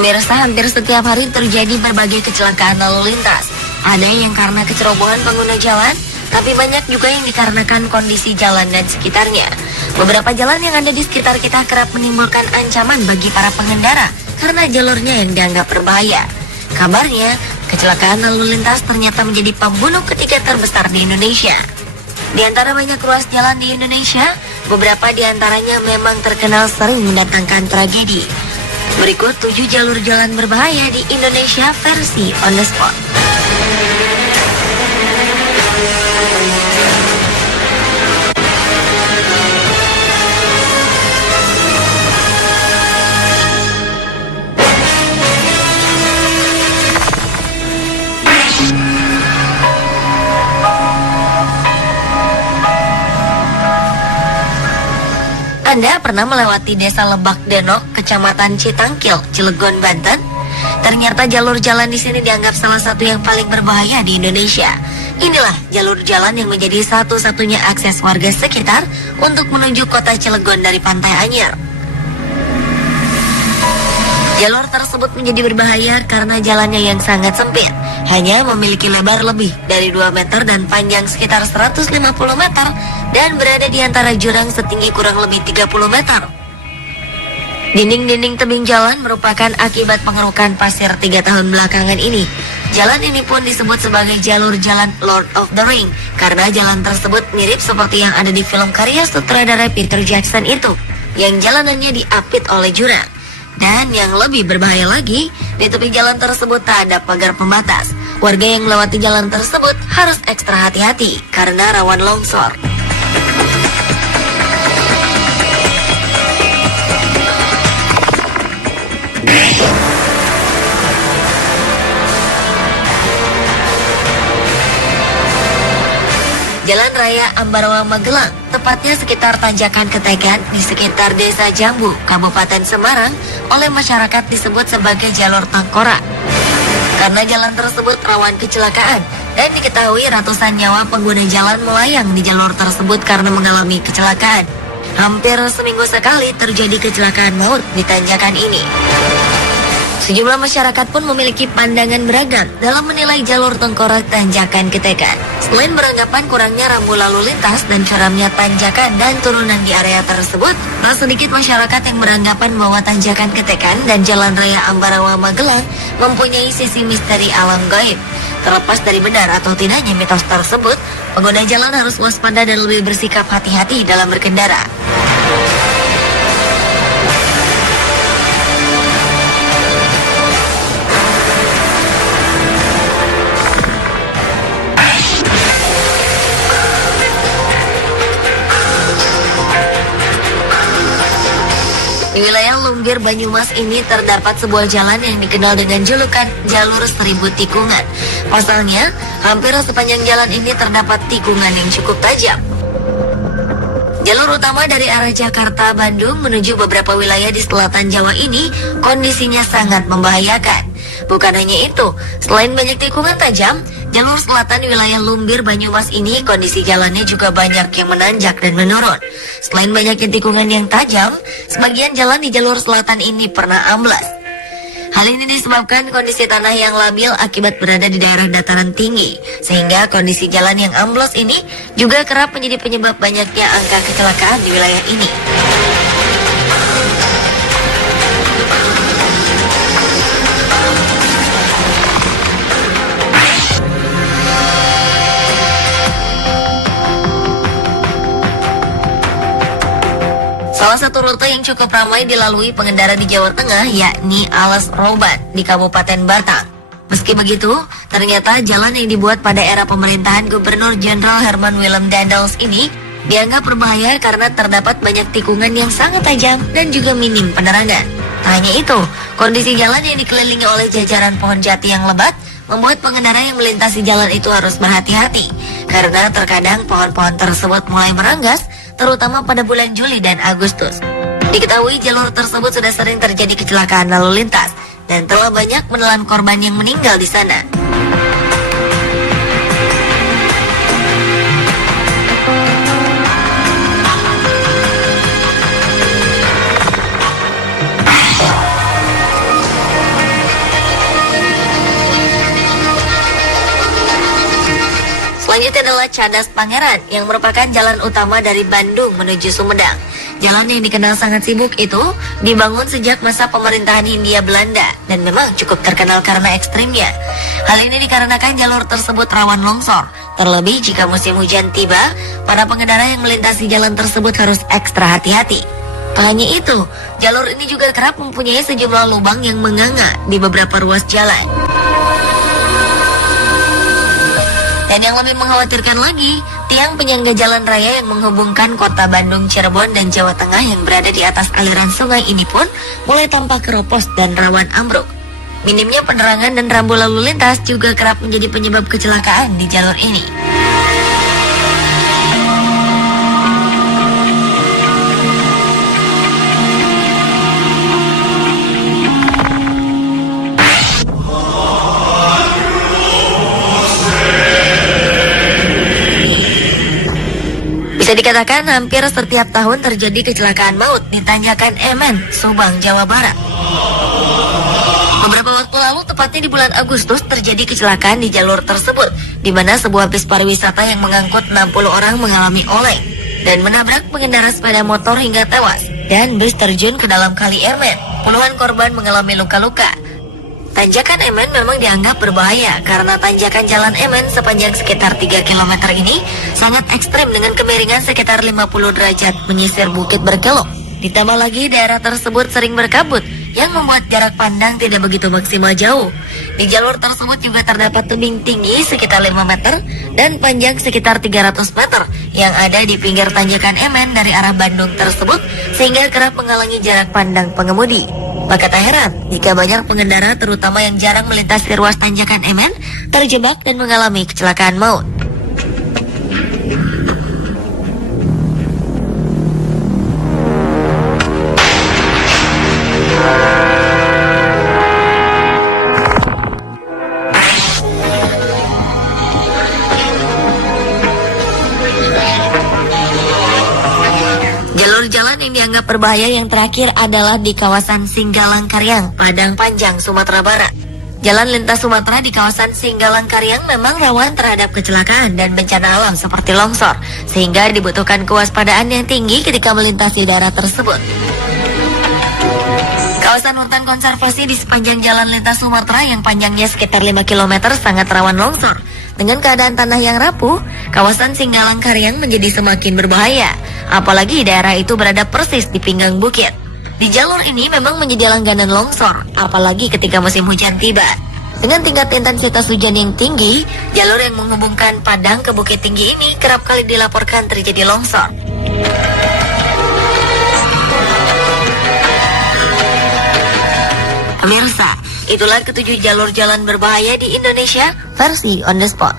Pemirsa, hampir setiap hari terjadi berbagai kecelakaan lalu lintas. Ada yang karena kecerobohan pengguna jalan, tapi banyak juga yang dikarenakan kondisi jalan dan sekitarnya. Beberapa jalan yang ada di sekitar kita kerap menimbulkan ancaman bagi para pengendara karena jalurnya yang dianggap berbahaya. Kabarnya, kecelakaan lalu lintas ternyata menjadi pembunuh ketiga terbesar di Indonesia. Di antara banyak ruas jalan di Indonesia, beberapa di antaranya memang terkenal sering mendatangkan tragedi. Berikut 7 jalur jalan berbahaya di Indonesia versi On The Spot. Anda pernah melewati desa Lebak Denok, Kecamatan Citangkil, Cilegon, Banten? Ternyata jalur jalan di sini dianggap salah satu yang paling berbahaya di Indonesia. Inilah jalur jalan yang menjadi satu-satunya akses warga sekitar untuk menuju kota Cilegon dari Pantai Anyer. Jalur tersebut menjadi berbahaya karena jalannya yang sangat sempit, hanya memiliki lebar lebih dari 2 meter dan panjang sekitar 150 meter dan berada di antara jurang setinggi kurang lebih 30 meter. Dinding-dinding tebing jalan merupakan akibat pengerukan pasir 3 tahun belakangan ini. Jalan ini pun disebut sebagai jalur jalan Lord of the Ring karena jalan tersebut mirip seperti yang ada di film karya sutradara Peter Jackson itu, yang jalanannya diapit oleh jurang. Dan yang lebih berbahaya lagi, di tepi jalan tersebut tak ada pagar pembatas. Warga yang melewati jalan tersebut harus ekstra hati-hati karena rawan longsor. Jalan Raya Ambarawa Magelang, tepatnya sekitar Tanjakan Ketegan di sekitar Desa Jambu, Kabupaten Semarang, oleh masyarakat disebut sebagai jalur tengkorak. Karena jalan tersebut rawan kecelakaan dan diketahui ratusan nyawa pengguna jalan melayang di jalur tersebut karena mengalami kecelakaan. Hampir seminggu sekali terjadi kecelakaan maut di tanjakan ini. Sejumlah masyarakat pun memiliki pandangan beragam dalam menilai jalur tengkorak Tanjakan Ketegan. Selain beranggapan kurangnya rambu lalu lintas dan curamnya tanjakan dan turunan di area tersebut, tak sedikit masyarakat yang beranggapan bahwa Tanjakan Ketegan dan Jalan Raya Ambarawa Magelang mempunyai sisi misteri alam gaib. Terlepas dari benar atau tidaknya mitos tersebut, pengguna jalan harus waspada dan lebih bersikap hati-hati dalam berkendara. Di wilayah Lumbir, Banyumas ini terdapat sebuah jalan yang dikenal dengan julukan Jalur Seribu Tikungan. Pasalnya, hampir sepanjang jalan ini terdapat tikungan yang cukup tajam. Jalur utama dari arah Jakarta, Bandung menuju beberapa wilayah di selatan Jawa ini kondisinya sangat membahayakan. Bukan hanya itu, selain banyak tikungan tajam, jalur selatan wilayah Lumbir, Banyumas ini kondisi jalannya juga banyak yang menanjak dan menurun. Selain banyaknya tikungan yang tajam, sebagian jalan di jalur selatan ini pernah amblas. Hal ini disebabkan kondisi tanah yang labil akibat berada di daerah dataran tinggi, sehingga kondisi jalan yang amblas ini juga kerap menjadi penyebab banyaknya angka kecelakaan di wilayah ini. Salah satu rute yang cukup ramai dilalui pengendara di Jawa Tengah yakni Alas Roban di Kabupaten Batang. Meski begitu, ternyata jalan yang dibuat pada era pemerintahan Gubernur Jenderal Herman Willem Daendels ini dianggap berbahaya karena terdapat banyak tikungan yang sangat tajam dan juga minim penerangan. Tak hanya itu, kondisi jalan yang dikelilingi oleh jajaran pohon jati yang lebat membuat pengendara yang melintasi jalan itu harus berhati-hati karena terkadang pohon-pohon tersebut mulai meranggas, terutama pada bulan Juli dan Agustus. Diketahui jalur tersebut sudah sering terjadi kecelakaan lalu lintas dan telah banyak menelan korban yang meninggal di sana. Cadas Pangeran yang merupakan jalan utama dari Bandung menuju Sumedang. Jalan yang dikenal sangat sibuk itu dibangun sejak masa pemerintahan Hindia Belanda dan memang cukup terkenal karena ekstrimnya. Hal ini dikarenakan jalur tersebut rawan longsor. Terlebih jika musim hujan tiba, para pengendara yang melintasi jalan tersebut harus ekstra hati-hati. Tak hanya itu, jalur ini juga kerap mempunyai sejumlah lubang yang menganga di beberapa ruas jalan. Dan yang lebih mengkhawatirkan lagi, tiang penyangga jalan raya yang menghubungkan kota Bandung, Cirebon, dan Jawa Tengah yang berada di atas aliran sungai ini pun mulai tampak keropos dan rawan ambruk. Minimnya penerangan dan rambu lalu lintas juga kerap menjadi penyebab kecelakaan di jalur ini. Bisa dikatakan hampir setiap tahun terjadi kecelakaan maut di Tanjakan Emen, Subang, Jawa Barat. Beberapa waktu lalu, tepatnya di bulan Agustus, terjadi kecelakaan di jalur tersebut, di mana sebuah bis pariwisata yang mengangkut 60 orang mengalami oleng dan menabrak pengendara sepeda motor hingga tewas, dan bus terjun ke dalam kali Emen. Puluhan korban mengalami luka-luka. Tanjakan Emen memang dianggap berbahaya karena tanjakan jalan Emen sepanjang sekitar 3 km ini sangat ekstrim dengan kemiringan sekitar 50 derajat menyisir bukit berkelok. Ditambah lagi daerah tersebut sering berkabut yang membuat jarak pandang tidak begitu maksimal jauh. Di jalur tersebut juga terdapat tebing tinggi sekitar 5 meter dan panjang sekitar 300 meter yang ada di pinggir tanjakan Emen dari arah Bandung tersebut sehingga kerap menghalangi jarak pandang pengemudi. Maka tak heran jika banyak pengendara terutama yang jarang melintasi ruas tanjakan Emen terjebak dan mengalami kecelakaan maut. Jalur jalan yang dianggap berbahaya yang terakhir adalah di kawasan Singgalang Karyang, Padang Panjang, Sumatera Barat. Jalan lintas Sumatera di kawasan Singgalang Karyang memang rawan terhadap kecelakaan dan bencana alam seperti longsor, sehingga dibutuhkan kewaspadaan yang tinggi ketika melintasi daerah tersebut. Kawasan hutan konservasi di sepanjang jalan lintas Sumatera yang panjangnya sekitar 5 km sangat rawan longsor. Dengan keadaan tanah yang rapuh, kawasan Singgalang Karyang menjadi semakin berbahaya, apalagi daerah itu berada persis di pinggang bukit. Di jalur ini memang menjadi langganan longsor, apalagi ketika musim hujan tiba. Dengan tingkat intensitas hujan yang tinggi, jalur yang menghubungkan Padang ke Bukit Tinggi ini kerap kali dilaporkan terjadi longsor. Pemirsa, itulah ketujuh jalur jalan berbahaya di Indonesia versi On The Spot.